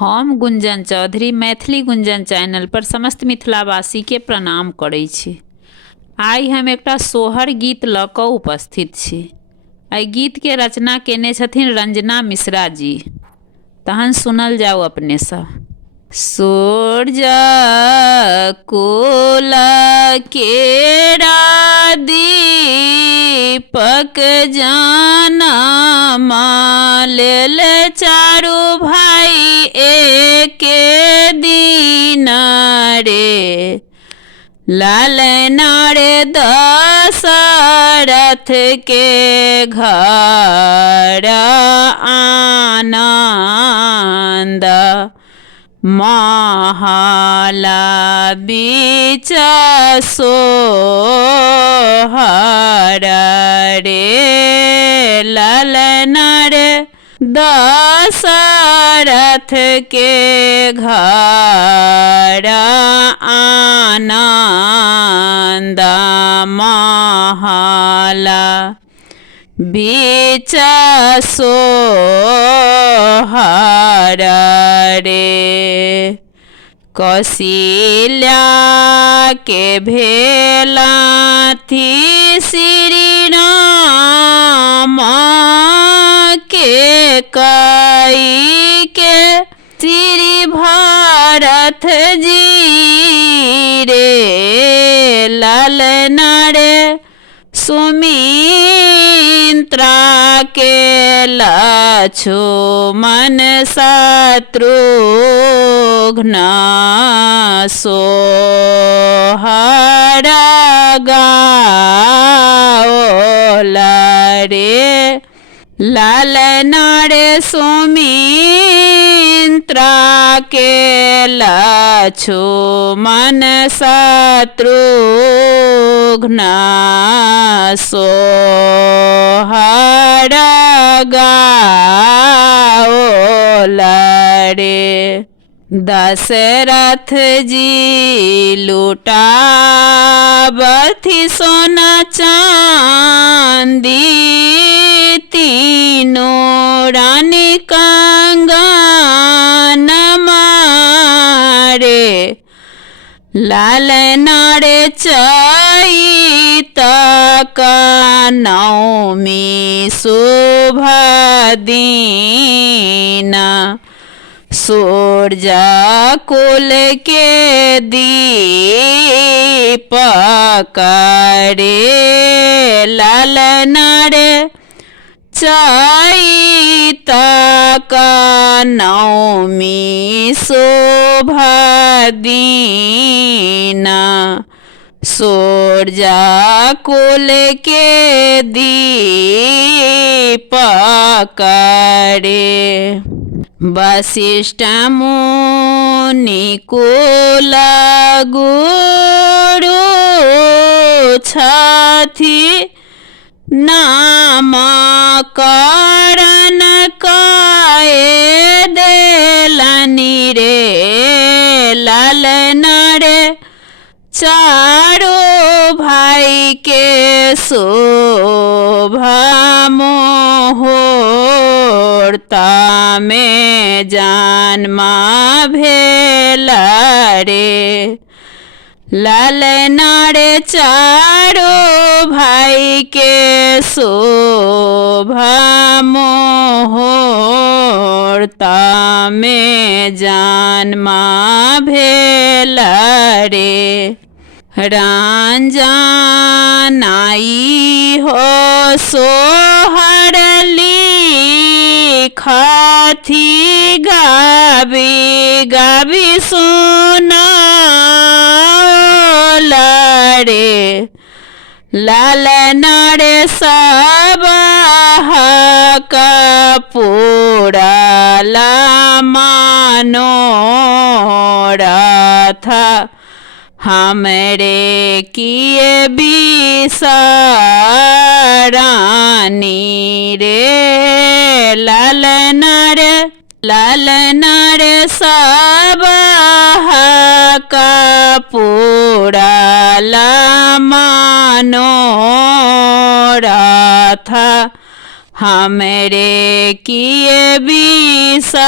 हम गुंजन चौधरी मैथिली गुंजन चैनल पर समस्त मिथिलावासी के प्रणाम करै छी। आइ हम एकटा सोहर गीत लऽ कऽ उपस्थित छी। एहि गीत के रचना केने छथिन रंजना मिश्रा जी। तहन सुनल जाओ अपने सब। सूरज कुल केरा दीपक जनम लेल चारू भाई एके दिन रे। लालना रे दशरथ के घर आनंद महला बीच सोहर रे। लालना रे दशरथ के घर आनंद महला बीच सोहर रे। कौशल्या के भेला थी श्री राम के कई के श्री भरत जी रे। लालना रे सुमित्रा के लक्ष्मण शत्रुघ्न सोहर गाओल रे। लालना रे सुमित्रा के लक्ष्मण शत्रुघ्न सोहर गाओल रे। दशरथ जी लुटावथि सोना चांदी तीनों रानी कंगन मारे। लालना रे चैत नवमी शुभ दिन सूरज कुल के दीपक रे। लालना रे चैत नवमी शुभ दिन सूरज कुल के दीपक रे। वशिष्ठ मुनि कुल गुरु छथि नाम करण कए देलनि रे। लालना रे चारो भाई के शोभा मुहूर्त में जन्मा भेल रे। लालना रे चारो भाई के शोभा मुहूर्त में जन्मा भेल रे। रंजनाई हो सोहर लिखथि गाबी गाबी सुनाओल रे। लालना रे सब पूरल मनोरथ हमरे किए बिसरानी रे। लालना रे सब पूरल मनोरथ हमरे किए बिसरानी